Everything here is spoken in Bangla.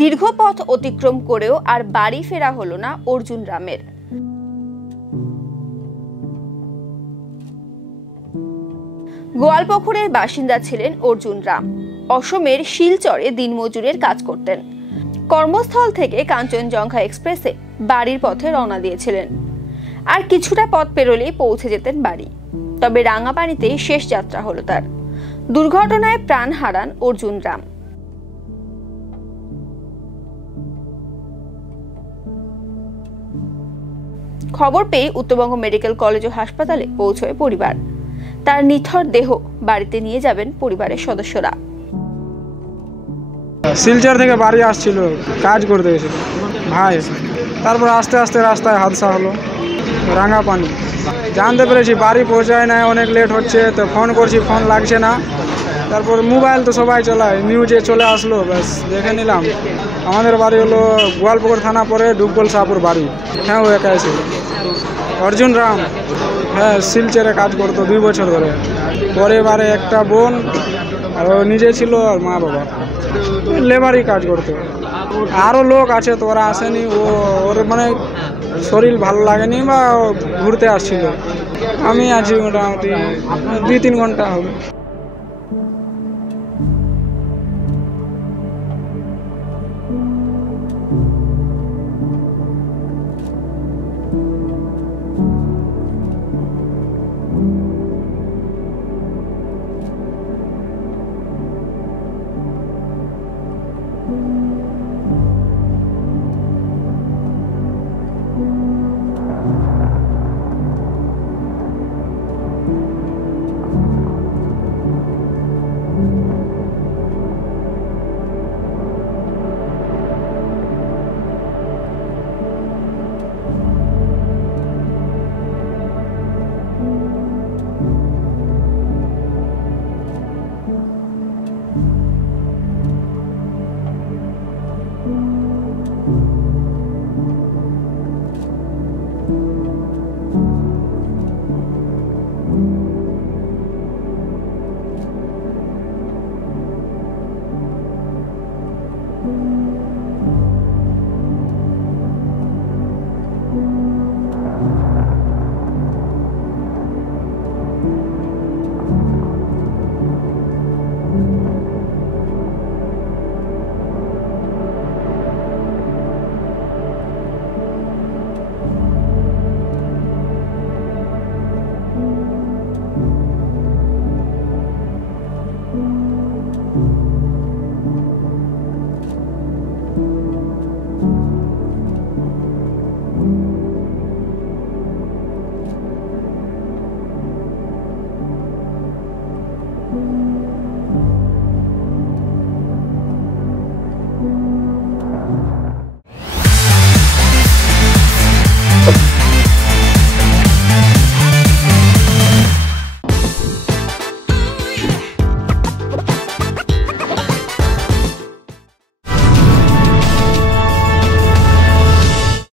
দীর্ঘ পথ অতিক্রম করেও আর বাড়ি ফেরা হলো না অর্জুন রামের। গোয়ালপুকুরের বাসিন্দা ছিলেন অর্জুন রাম। অসমের শিলচরে দিনমজুরের কাজ করতেন। কর্মস্থল থেকে কাঞ্চনজঙ্ঘা এক্সপ্রেসে বাড়ির পথে রওনা দিয়েছিলেন। আর কিছুটা পথ পেরোলেই পৌঁছে যেতেন বাড়ি। তবে রাঙাপানিতেই শেষ যাত্রা হলো তার। দুর্ঘটনায় প্রাণ হারান অর্জুন রাম। খবর পেয়ে উত্তরবঙ্গ মেডিকেল কলেজ ও হাসপাতালে পৌঁছয় পরিবার। তার নিথর দেহ বাড়িতে নিয়ে যাবেন পরিবারের সদস্যরা। শিলচর থেকে বাড়ি আসছিল, কাজ করতে গেছিল ভাই। তারপর আস্তে আস্তে রাস্তায় হাদসা হলো রাঙাপানি। জানতে পেরেছি বাড়ি পৌঁছায় না, অনেক লেট হচ্ছে। তো ফোন করছি, ফোন লাগছে না। তারপর মোবাইল তো সবাই চালায়, নিউজে চলে আসলো, ব্যাস দেখে নিলাম। আমাদের বাড়ি হলো গোয়ালপুকুর থানা পরে ডুবগোল শাহপুর বাড়ি। হ্যাঁ, ও একাই ছিল অর্জুন রাম। হ্যাঁ, শিলচরে কাজ করতো 2 বছর ধরে। পরিবারে একটা বোন আর ও নিজে ছিল, আর মা বাবা লেবারই কাজ করতো। আরও লোক আছে, তো ওরা আসেনি। ওর মানে শরীর ভালো লাগেনি বা ঘুরতে আসছিল। আমি আছি মোটামুটি 2-3 ঘন্টা হবে।